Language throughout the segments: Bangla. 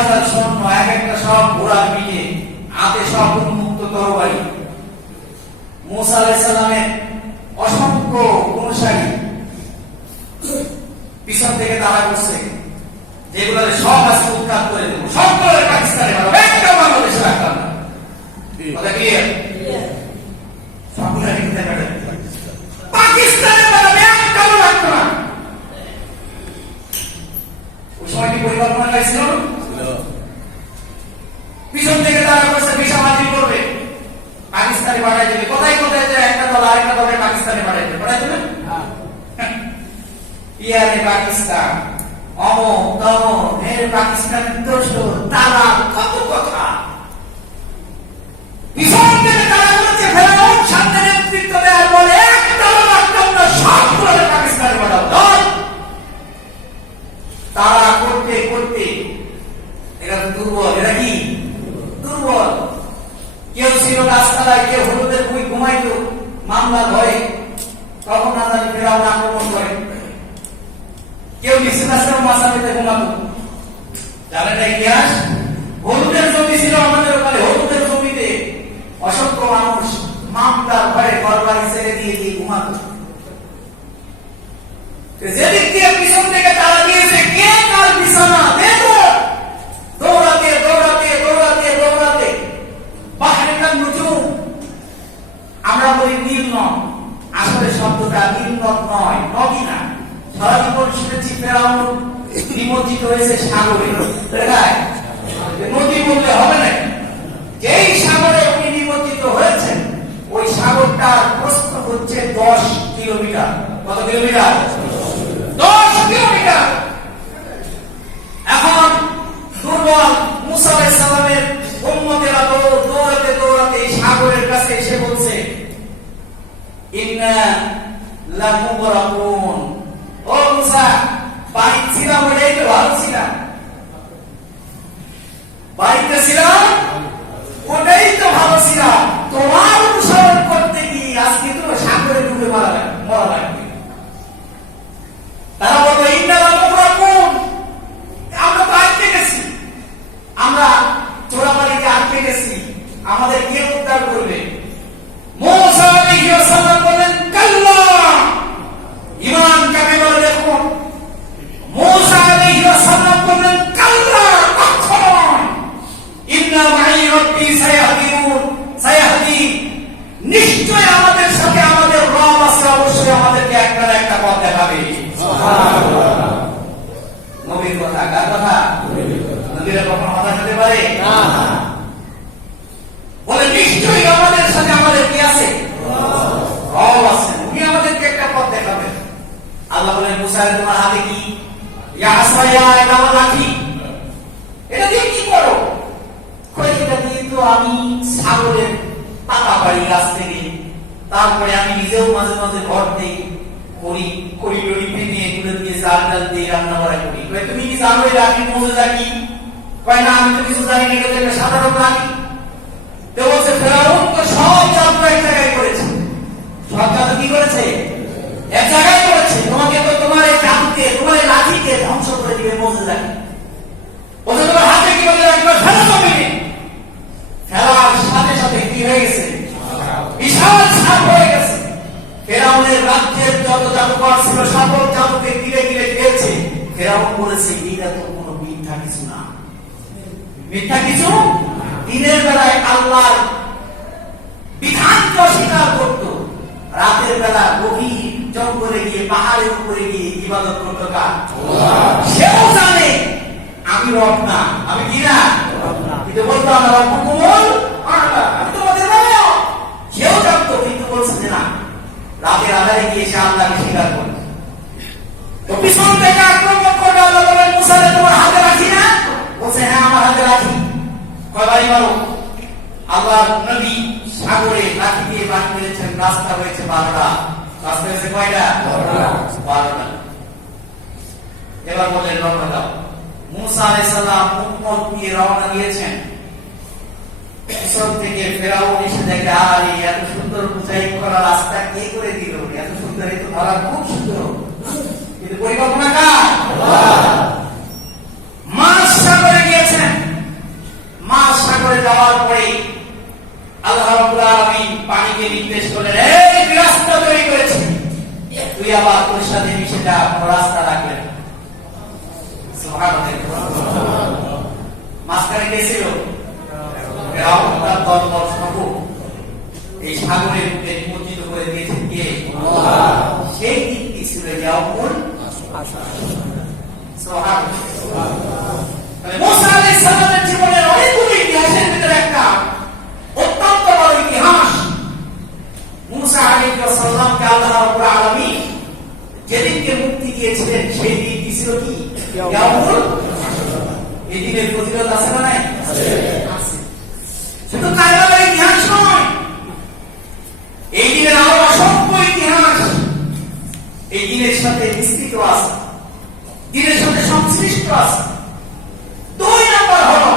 একটা সৈন্য এক একটা সব ঘোড়া পিঠে হাতে সব উন্মুক্ত তরবারি। মোসা আলাইসালামের অসংখ্য অনুসারী পিছন থেকে তারা করছে যেগুলো সব আছে উৎখাত করে দেবো। সব করে পাকিস্তানে মারব একটা বাংলাদেশে রাখলাম না। কথা ক্লিয়ার সবগুলো লিখতে ম্যাডাম পাকিস্তানে মারব একটাও রাখতো না। ওই সময় কি পরিকল্পনা ছিল পিছন থেকে তারা করছে ভিসা বাতিল করবে। পাকিস্তানে পাঠাই দেবে। কোথায় কোথায় যে একটা দল আরেকটা দলকে পাকিস্তানে পাঠাই দেবে। পাঠাই দিবে? হ্যাঁ। ইয়ারে পাকিস্তান অমক তমক এর পাকিস্তানের দোষ তারা কত কথা। পিছন থেকে তারা বলেছে, ফেরাউন সামনে নেতৃত্ব দেওয়ার বলে এক তার প্রস্থ হচ্ছে দশ কিলোমিটার। কত কিলোমিটার? দশ কিলোমিটার! এখন দুর্বল সালামের উম্মতেরা দৌড়াতে দৌড়াতে সাগরের কাছে এসে বলছে, ইন্না ও মুসা, বাড়ি ছিলাম ওটাই তো ভালো ছিলাম। বাড়িতে ছিলাম ওটাই তো ভালো ছিলাম। তোমার আল্লাহ নবী সাগরে লাঠি দিয়ে পানি মেরেছেন, রাস্তা হয়েছে বারোটা রাস্তা হয়েছে কয়টা? বারোটা এবার বললেন রওনা দাও। মুসা আলাইসাল্লাম উম্মত নিয়ে রওনা দিয়েছেন। ঈশ্বর থেকে ফেরাউন এসে দেখে, আরে, এত সুন্দর মোজাইক করা রাস্তা কে করে দিল এত সুন্দর এই তো ধরা খুব সুন্দর। কিন্তু পরিকল্পনা কার? মাছ সাগরে গিয়েছেন। মাছ সাগরে যাওয়ার পরে রাখলেন মাঝখানে কে ছিল? তার দলবল শাবক এই সাগরের নিমজ্জিত করে সেই দিকটি ছিল ইয়াউমুল সুবহানাল্লাহ তাহলে মুসা আলাইহিস সালামের জীবনের অনেকগুলো ইতিহাসের ভিতরে একটা অত্যন্ত বড় ইতিহাস মুসা আলাইহিস সালামকে আল্লাহ রাব্বুল আলামিন যেদিনকে মুক্তি দিয়েছিলেন সেই দিনটি ছিল কি? এই দিনের প্রতিরোধ আছে না নাই? আছে। শুধু কারবালার ইতিহাস নয়। এই দিনের আরও অসংখ্য ইতিহাস এই দিনের সাথে বিস্তৃত আছে। দিনের সাথে সংশ্লিষ্ট আছে। দুই নম্বর হলো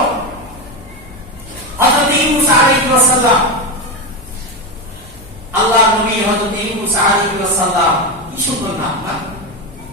হযরত ইউনুস আলাইহিস সালাম। আল্লাহ নবী হযরত ইউনুস আলাইহিস সালাম কি সুন্দর নাম। না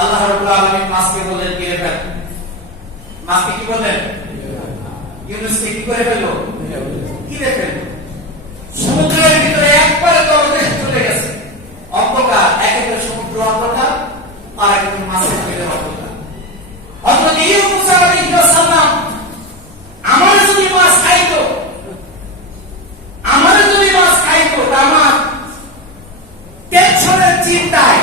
আল্লাহ রাব্বুল আলামিন মাছকে বললেন মাছকে কি বললেন? ইউনুসকে কি করে সমুদ্রের ভিতরে একবারে চলে গেছে। অন্ধকার সমুদ্র অন্ধকার, আর এক মাছের পেটে অন্ধকার। আলাইহিস সালাম, আমার যদি মাছ খাইতো, আমার যদি মাছ খাইতো আমার টেনশনের চিন্তায়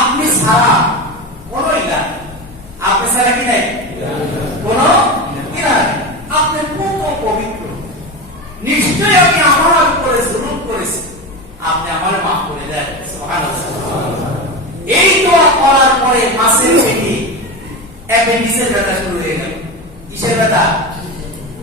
আপনি ছাড়া কোন আপনি ছাড়া কি নাই? কোন আপনি কত পবিত্র। নিশ্চয় আমি আমার উপরে জুলুম করেছি। আপনি আমার মাফ করে দেন। এই দোয়া করার পরে মাসের পেটে অ্যাপেন্ডিক্সের ব্যথা শুরু হয়ে গেল। কিসের ব্যথা?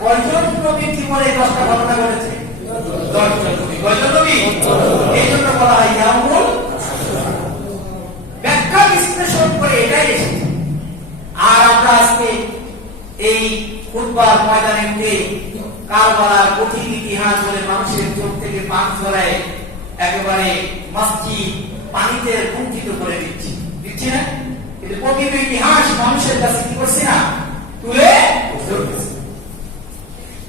কয়জন নবীর জীবনে দশটা ঘটনা ঘটেছে? কয়জন নবী? এই জন্য বলা হয় ইয়াউমুল ব্যাখ্যা বিশ্লেষণ করে এটাই এসেছে। আর আমরা আজকে এই ফুটবল ময়দানে উঠে কারবালার কঠিন ইতিহাস বলে মানুষের চোখ থেকে পান ছড়ায় একেবারে মসজিদ পানিতে বঞ্চিত করে দিচ্ছি। দিচ্ছি না? কিন্তু প্রকৃত ইতিহাস মানুষের কাছে কি করছি না? তুলে ধরতেছি।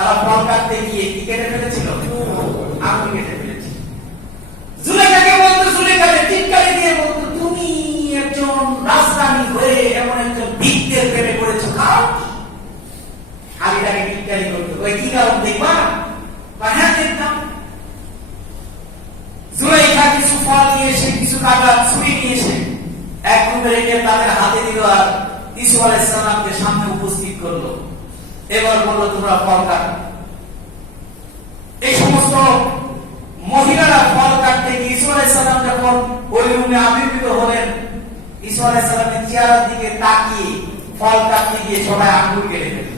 তারা ফল কাটতে গিয়ে কি কেটে ফেলেছিল। আঙ্গুল কেটে ফেলেছিল। জুলেখাকে বলতো, জুলেখাকে টিটকারি দিয়ে বলতো, তুমি একজন রাজধানী হয়ে এমন একজন ভিক্ষের প্রেমে পড়েছো কারণ? আমি তাকে টিটকারি করতো। ওই কি কারণ দেখবা? বা হ্যাঁ দেখতাম। জুলেখা কিছু ফল নিয়ে এসে, কিছু টাকা ছুরি নিয়ে এসে এক রুমে রেখে তাদের হাতে দিল আর ইসু আলাইসালামকে সামনে উপস্থিত করল। এবার বলল তোমরা ফল কাটো এই সমস্ত মহিলারা ফল কাটতে গিয়ে ইসু আলাইসালাম যখন ওই রুমে আবির্ভূত হলেন ইসু আলাইসালামের চেহারার দিকে তাকিয়ে ফল কাটতে গিয়ে সবাই আঙ্গুল কেটে ফেলল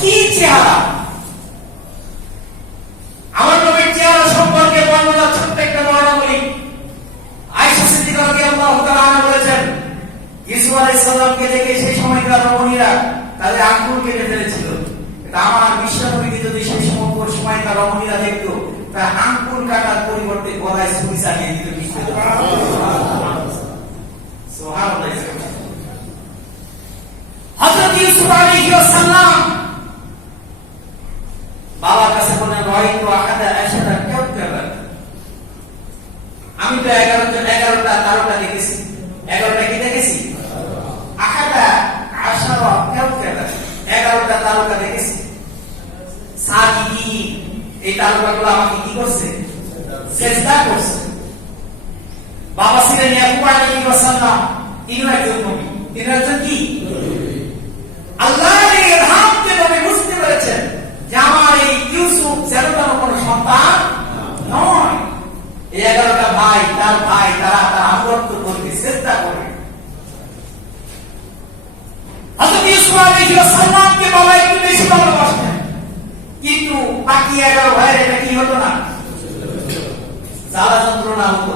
কি চেহারা? আমার নবীর চেহারা সম্পর্কে বর্ণনা ছোট্ট একটা বর্ণনা বলি আয়েশা সিদ্দিকা রাদিয়াল্লাহু তাআলা বলেছেন ইসু আলাইহিস সালামকে দেখে সেই সময়কার রমণীরা তাদের আঙ্গুল কেটে ফেলেছিল। আমার বিশ্বনবীকে যদি সেই সময় সময়কার রমণীরা দেখতো তা আঙ্গুল কাটার পরিবর্তে গলায় ছুরি চালিয়ে দিত হযরত ইউসুফ আলাইহিস সালাম বাবার কাছে বললেন রয়তো আহাদা আশারা কাউকাবা। আমি তো এগারো জন এগারোটা তারকা দেখেছি এগারোটা কি দেখেছি আহাদা আশারা কাউকাবা এগারোটা তারকা দেখেছি সাজিদি তারকাগুলো আমাকে কি করছে? চেষ্টা করছে। বাবা ছিলেন ইয়াকুব আলাইহিস সালাম তিনি একজন নবী। তিনি একজন কি? আল্লাহর এই ইলহামকে নবী বুঝতে পেরেছেন যে আমার এই ইউসুফ যেন তেন কোনো সন্তান নয়। এই এগারোটা ভাই, তার ভাই, তারা তার আবর্ত করবে, চেষ্টা করবে। হযরত ইউসুফ আলাইহিস সালামকে বাবা একটু বেশি ভালোবাসতেন কিন্তু বাকি এগারো ভাইয়ের এটা কি হতো না? জ্বালা যন্ত্রণা হতো।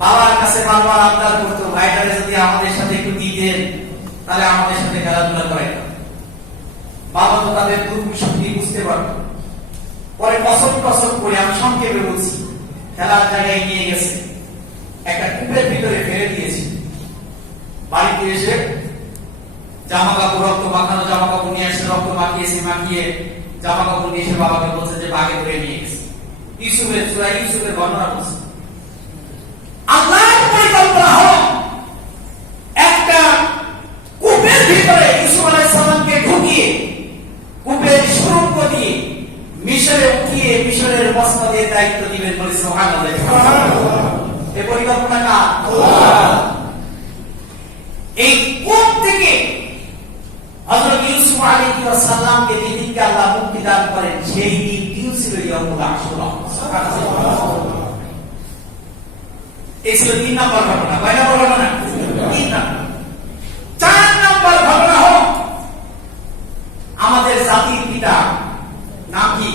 বাবার কাছে বারবার আবদার করতো, ভাইটারে যদি আমাদের সাথে একটু দিতেন, তাহলে আমাদের সাথে খেলাধুলা করে বাবা তো তাদের দুর্বি শক্তি বুঝতে পারতো। পরে কসম কসম করে আমি সংক্ষেপে বলছি, খেলার জায়গায় নিয়ে গেছে। একটা কূপের ভিতরে ফেলে দিয়েছি। বাড়িতে এসে জামা কাপড় রক্ত মাখানো জামা কাপড় নিয়ে এসে রক্ত মাখিয়েছে, মাখিয়ে জামা কাপড় নিয়ে এসে বাবাকে বলছে যে বাগে ধরে নিয়ে গেছে। ইউসুফের সুরা, ইউসুফের বর্ণনা বলছে। দিয়ে দায়িত্ব এই কার? এই কূপ থেকে হযরত ইউসুফ আলাইহিস সালামকে যেদিনকে আল্লাহ মুক্তি দান করেন, সেই দিনটিও ছিল ইয়াউমুল আশুরা। এই ছিল তিন নম্বর ঘটনা। কয় নম্বর ঘটনা? তিন নম্বর চার নম্বর ঘটনা হোক আমাদের জাতির পিতা নাম কি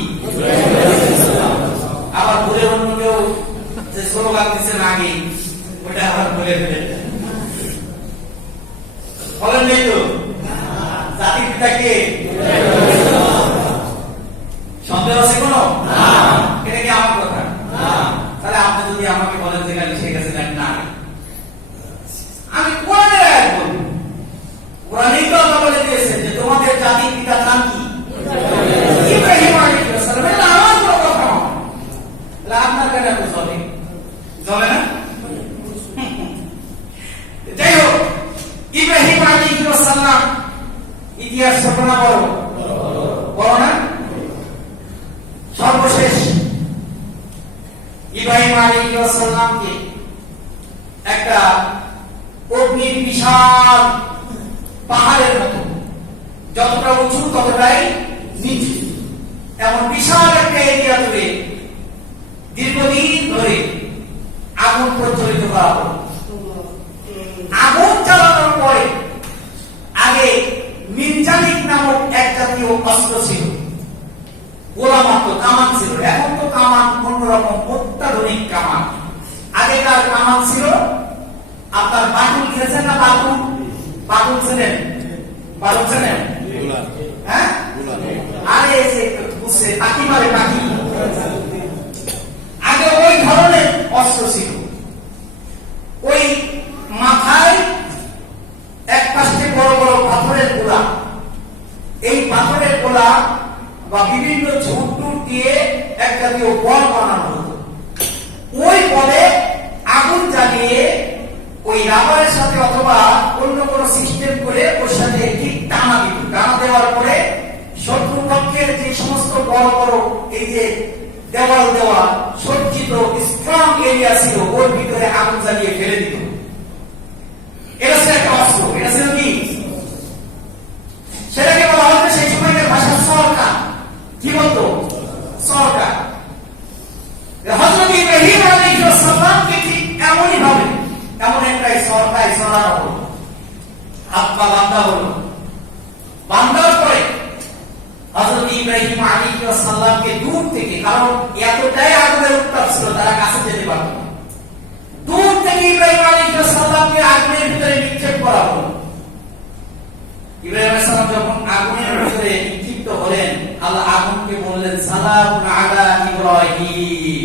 আবার ভুলে অন্য কেউ যে স্লোগান দিচ্ছেন আগে ওটা আবার ভুলে ফেলে বলেন নেই তো জাতির পিতা কে সন্দেহ আছে কোনো এটা কি আমার কথা তাহলে আপনি যদি আমাকে বলেন যে খালি শেখ হাসিনা না আমি কোরআনের আয়াত বলব কোরআনেই তো আল্লাহ বলে দিয়েছেন যে তোমাদের জাতির পিতার নাম কি ইব্রাহিম আলাইহিস সালাম এটা আমার কোনো কথা নয় তাহলে আপনার কেন এত জ্বলে জ্বলে না যাই হোক ইব্রাহিম আলাইহিস সালাম ইতিহাস ছোট না বড় বড় না সর্বশেষ ইব্রাহিম সালামকে একটা অগ্নির বিশাল পাহাড়ের মতো, যতটা উঁচু, ততটাই নিচু। এমন বিশাল একটা এরিয়া জুড়ে দীর্ঘদিন ধরে আগুন প্রজ্বলিত করা হলো। আগুন চালানোর পরে আগে মিনজালিক নামক এক জাতীয় অস্ত্র ছিল গোলা মাত্র কামান ছিল। এখন কামান অন্যরকম অত্যাধুনিক কামান। আগেকার কামান ছিল? আপনার বাটুল খেয়েছেন না বাটুল? বাটুল ছিলেন? বাটুল ছিলেন? হ্যাঁ? আরে পাখি মারে পাখি। আগে ওই ধরনের অস্ত্র ছিল। ওই মাথায় এক পাশে বড় বড় পাথরের গোলা। এই পাথরের গোলা বা বিভিন্ন ঝুট দিয়ে এক জাতীয় বল বানানো হতো। ওই বলে আগুন জ্বালিয়ে ওই রাবারের সাথে অথবা অন্য কোন সিস্টেম করে ওর সাথে ঠিক টানা দিত। টানা দেওয়ার পরে শত্রুপক্ষের যে সমস্ত বড় বড় এই যে দেওয়াল দেওয়া, সজ্জিত স্ট্রং এরিয়া ছিল, ওর ভিতরে আগুন জ্বালিয়ে ফেলে দিত। এটা ছিল একটা অস্ত্র। এটা ছিল কি? সেটাকে বলা হতো সেই সময়কার ভাষা সরকার। কি বলতো? আলাইসাল্লামকে আগুনের ভিতরে যখন আগুনের ভিতরে নিক্ষিপ্ত হলেন আল্লাহ আগুনকে বললেন সালাম আলা ইব্রাহিম।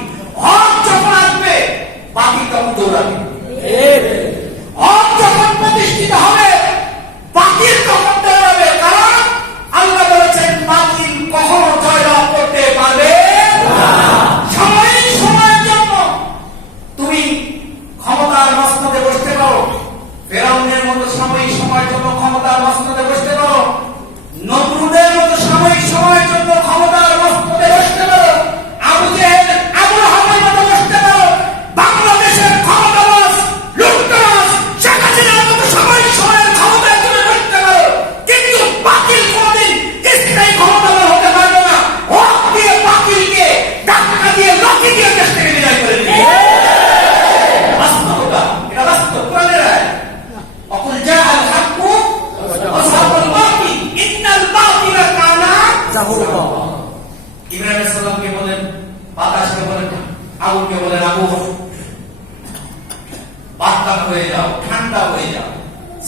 হক যখন আসবে বাকি তখন দৌড়াবে। হক যখন প্রতিষ্ঠিত হবে বাকির তখন ঠান্ডা হয়ে যাও।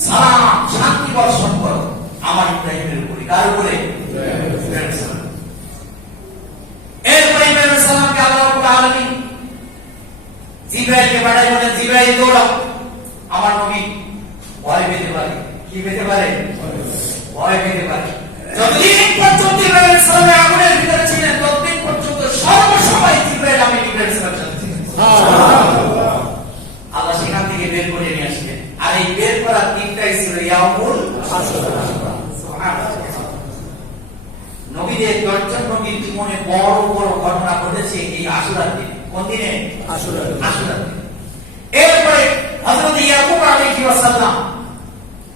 সালাম শান্তি বর্ষণ করো আমার ইব্রাহিমের উপরে। কার উপরে? সালাম। এরপরে ইব্রাহিম সালামকে আল্লাহ আলামিন জিব্রাইলকে পাঠাই বলেন জিব্রাইল দৌড়াও। আমার নবী ভয় পেতে পারে। কি পেতে পারে? ভয় পেতে পারে। যতদিন পর্যন্ত ইব্রাহিম সালামের আগুনের ভিতরে ছিলেন ততদিন পর্যন্ত সর্বসময় জিব্রাইল আমি ইব্রাহিম ছিলেন। আল্লাহ সেখান থেকে বের করে নিয়ে আর এই বের করার দিনটাই ছিল ইয়ামুল নবীদের দশজন নবীর জীবনে বড় বড় ঘটনা ঘটেছে এই আশুরার দিন। কোন দিনে? আশুরার এরপরে হযরত ইয়াকুব আলাইহি ওয়াসাল্লাম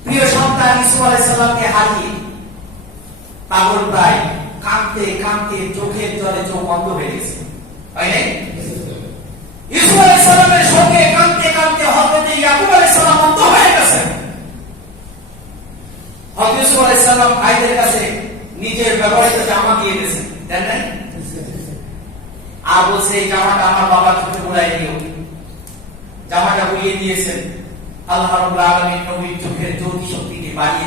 প্রিয় সন্তান ইসু আলাইহিস সালামকে হারিয়ে পাগল প্রায় কাঁদতে কাঁদতে চোখের জলে চোখ বন্ধ হয়ে গেছে। varias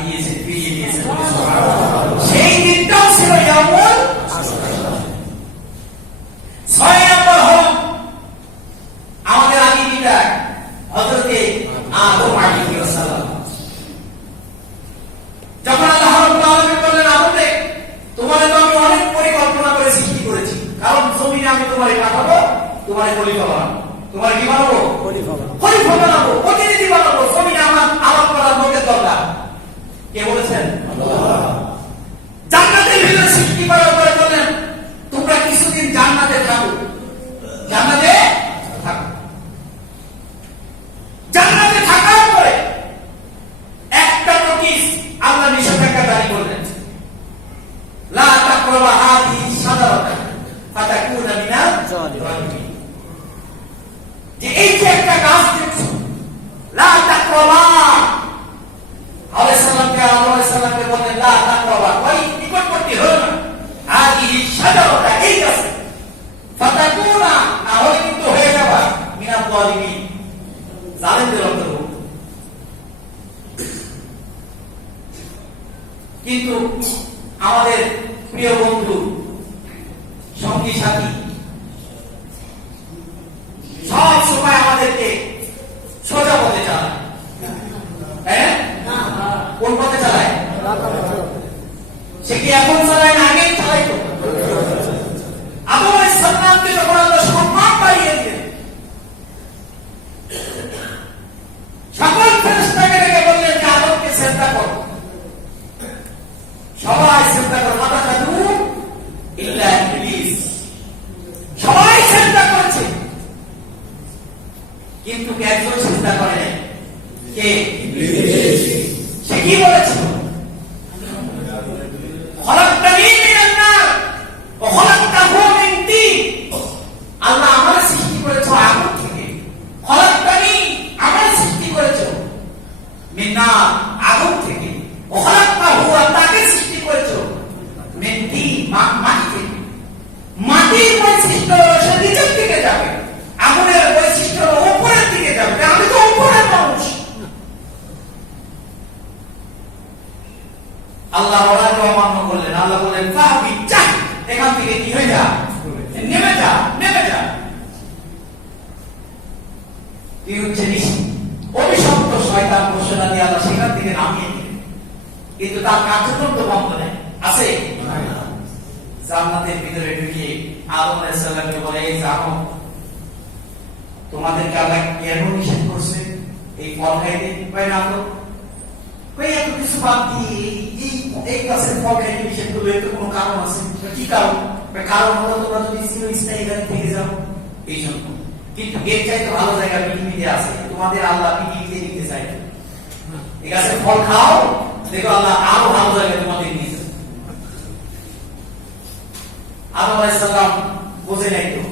বুঝে নাই তো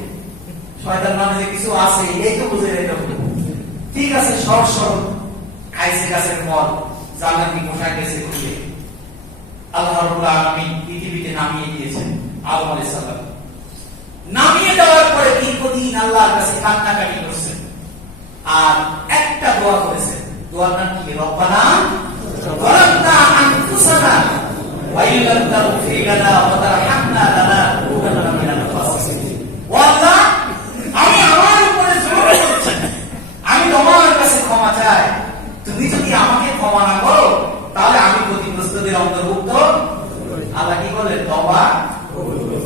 শয়তান মানে যে কিছু আছে এই তো বুঝে নাই তো ঠিক আছে সব সব খাইছে গাছের ফল জান্নাতি পোশাক গেছে খুলে আল্লাহ রাব্বুল আলামিন পৃথিবীতে নামিয়ে দিয়েছেন আদম আলাইহিস সালাম নামিয়ে দেওয়ার পরে দীর্ঘদিন আল্লাহর কাছে কান্নাকাটি করছেন আর একটা দোয়া করেছেন দোয়ার নাম কি রব্বানা ظلمنا أنفسنا وإن لم تغفر لنا وترحمنا لنكونن চাই তুমি যদি আমাকে ক্ষমা না করো, তাহলে আমি ক্ষতিগ্রস্তদের অন্তর্ভুক্ত আল্লাহ কি করলেন তবা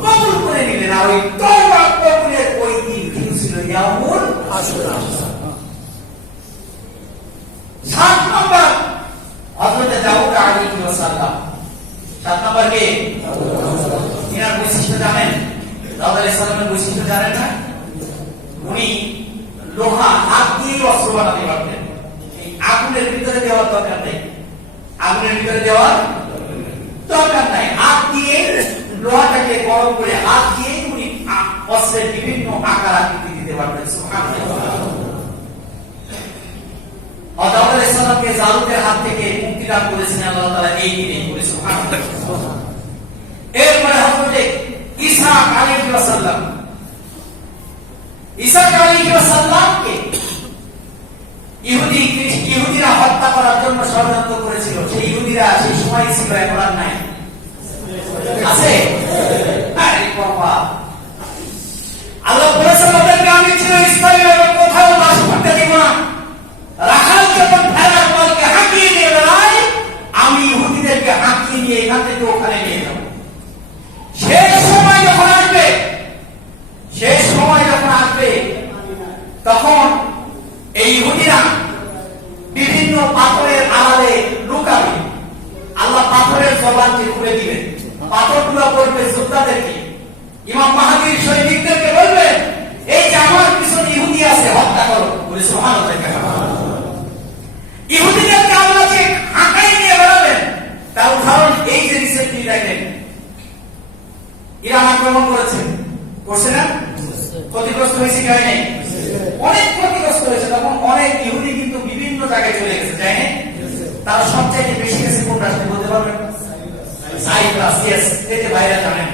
কবুল করে নিলেন। আর ওই তবা কবুলের ওই দিন কিন্তু ছিল ইয়ামুল আশুরা সাত নম্বর, হযরত দাউদ আলাইহিস সালাম সাত নম্বর কে তিনার বৈশিষ্ট্য জানেন দাউদ আলাইহিস সালামের বৈশিষ্ট্য জানেন না উনি লোহা হাত দিয়ে অস্ত্র বানাতে পারতেন এই আগুনের ভিতরে দেওয়ার দরকার নেই আগুনের ভিতরে দেওয়ার করেছেন এই দিনে। সুবহানাল্লাহ। এরপরে হযরত ঈসা আলাইহিস ইহুদি ইহুদিরা হত্যা করার জন্য ষড়যন্ত্র করেছিল। সেই ইহুদিরা সেই সময় ছিল এখন আর নাই। আছে? আরে বাবা আল্লাহ বলেছেন ওদেরকে আমি ছিল ইসরায়েলের কোথাও বাস করতে দিব না রাখাল যখন ভেড়ার দলকে হাঁকিয়ে নিয়ে বেড়ায় আমি ইহুদিদেরকে হাঁকিয়ে নিয়ে এখান থেকে ওখানে নিয়ে যাব শেষ সময় যখন আসবে শেষ সময় যখন আসবে তখন এই ইহুদিরা বিভিন্ন পাথরের আড়ালে লুকাবে আল্লাহ পাথরের জবানকে খুলে দিবেন পাথরগুলো পড়বে যোদ্ধাদেরকে ইমাম মাহাদির সৈনিকদেরকে বলবেন এই যে আমার পিছনে ইহুদি আছে হত্যা করো বলে সোহান ইহুদিদেরকে আল্লাহ যে হাঁকাই নিয়ে বেড়াবেন তার উদাহরণ এই যে রিসেন্টলি দেখেন ইরান আক্রমণ করেছে করছে না ক্ষতিগ্রস্ত হয়েছে কি হয় নাই অনেক ক্ষতিগ্রস্ত হয়েছে তখন অনেক ইহুদি কিন্তু বিভিন্ন জায়গায় চলে গেছে তাই না তারা সবচাইতে বেশি গেছে কোন রাষ্ট্রে বলতে পারবেন সাইপ্রাস এতে বাইরে জানেন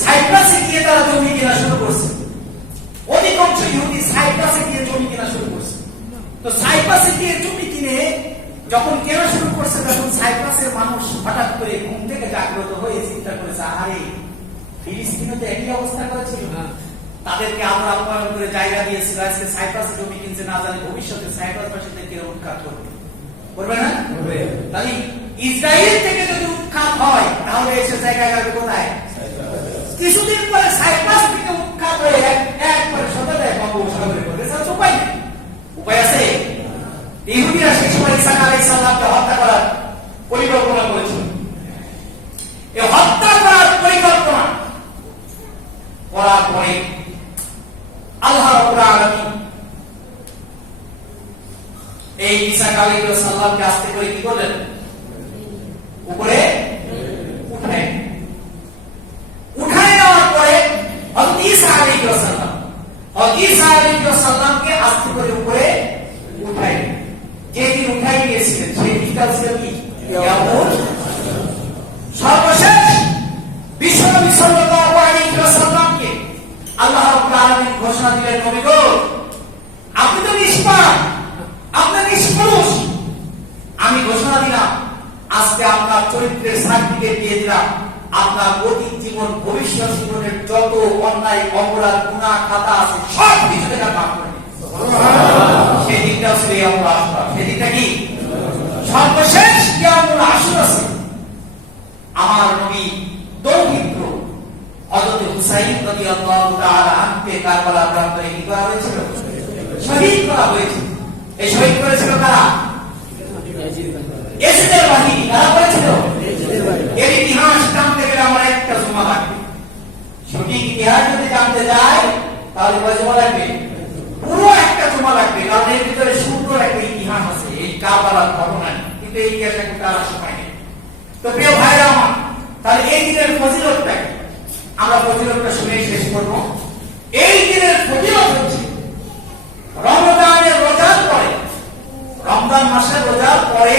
সাইপ্রাসে গিয়ে তারা জমি কেনা শুরু করছে। অধিকাংশ ইহুদি সাইপ্রাসে গিয়ে জমি কেনা শুরু করছে। তো সাইপ্রাসে গিয়ে জমি কিনে যখন কেনা শুরু করছে তখন সাইপ্রাসের মানুষ হঠাৎ করে ঘুম থেকে জাগ্রত হয়ে চিন্তা করেছে আরে ফিলিস্তিনে তো একই অবস্থা করেছিল। তাদেরকে আমরা আপ্যায়ন করে জায়গা দিয়েছিল। আজকে সাইপ্রাসে জমি কিনছে না জানি ভবিষ্যতে সাইপ্রাসবাসীদেরকে উৎখাত করবে। করবে না? তাহলে ইসরায়েল থেকে যদি উৎখাত হয়, তাহলে এসে জায়গা যাবে কোথায়? কিছুদিন পরে সাইপ্রাস থেকে উৎখাত হয়ে এক একবারে দেয় বঙ্গোপসাগরে উপায় নেই। উপায় আছে? ইহুদিরা সেই সময় ইসা আলাই সাল্লামকে হত্যা করার পরিকল্পনা করেছিল। এই হত্যা করার পরিকল্পনা করার পরে আল্লাহ এই ঈসা আলাইহিস সালামকে আস্তে করে কি করলেন? উপরে উঠায়। পরে হযরত ঈসা আলাইহিস সালাম, হযরত ঈসা আস্তে করে উপরে উঠায়। যেদিন উঠাই নিয়েছিলেন সেই ছিল কি? সর্বশেষ বিশ্বনবী সাল্লাল্লাহু আলাইহি ওয়াসাল্লামকে আল্লাহ রাব্বুল ঘোষণা দিলেন, নবী আপনি তো নিষ্পাপ, আপনি নিষ্পুরুষ। আমি ঘোষণা দিলাম আজকে আপনার চরিত্রের সার্টিফিকেট দিয়ে দিলাম। আপনার অতীত জীবন, ভবিষ্যৎ জীবনের যত অন্যায়, অপরাধ, গুনাহ, খাতা আছে, সব কিছু করে আশুরা সেই দিনটা কি? সর্বশেষ আশুরা ছিল আমার নবী দৌহিত্র হুসাইন কারবালা প্রান্তরে কি করা হয়েছিল। শহীদ করা হয়েছে এই শহীদ করেছিল কারা? এসিদের বাহিনী কারা করেছিল এর ইতিহাস জানতে গেলে আমার একটা জমা লাগবে সঠিক ইতিহাস যদি জানতে যায় তাহলে কয় লাগবে পুরো একটা জমা লাগবে কারণ এর ভিতরে সুন্দর একটা ইতিহাস আছে এই কারবালার ঘটনা কিন্তু এই ইতিহাসটা কিন্তু তারা সময় নেই তো প্রিয় ভাইরা আমার তাহলে এই দিনের ফজিলতটা আমরা ফজিলতটা শুনে শেষ করব। এই দিনের ফজিলত হচ্ছে রমজানের রোজার পরে, রমজান মাসের রোজার পরে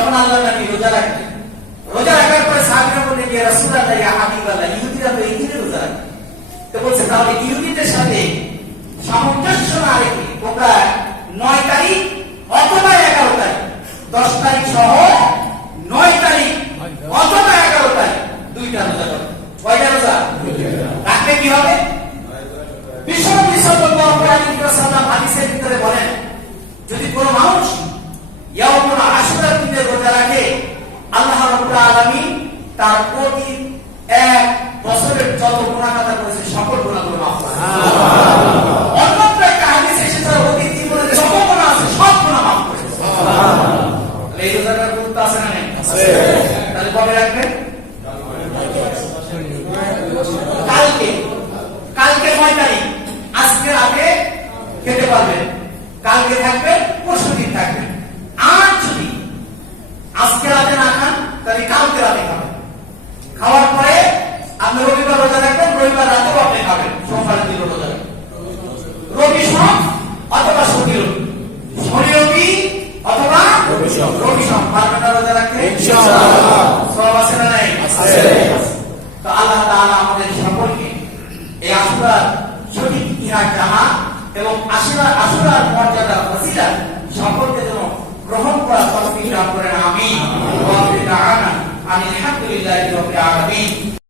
তখন আল্লাহ নবী রোজা রাখলেন রোজা রাখার পরে সাহাবীরা বললেন, ইয়া রাসূলুল্লাহ, ইয়া হাবিবাল্লাহ, ইহুদিরা তো এই রোজা রাখে। তো বলছে, তাহলে ইহুদিদের সাথে সামঞ্জস্য না রেখে তোমরা নয় তারিখ অথবা এগারো তারিখ, দশ তারিখ সহ নয় তারিখ অথবা এগারো তারিখ দুইটা রোজা করো কয়টা রোজা রাখলে কি হবে বিশ্বনবী সাল্লাল্লাহু আলাইহি ওয়াসাল্লাম হাদিসের ভিতরে বলেন যদি কোনো মানুষ ইয়াউমুল আশুরার দিনে রোজা রাখে আল্লাহ রাব্বুল আলামিন তার প্রতি এক বছরের যত গুনাহ কথা করেছে সকল গুনাহগুলো মাফ করে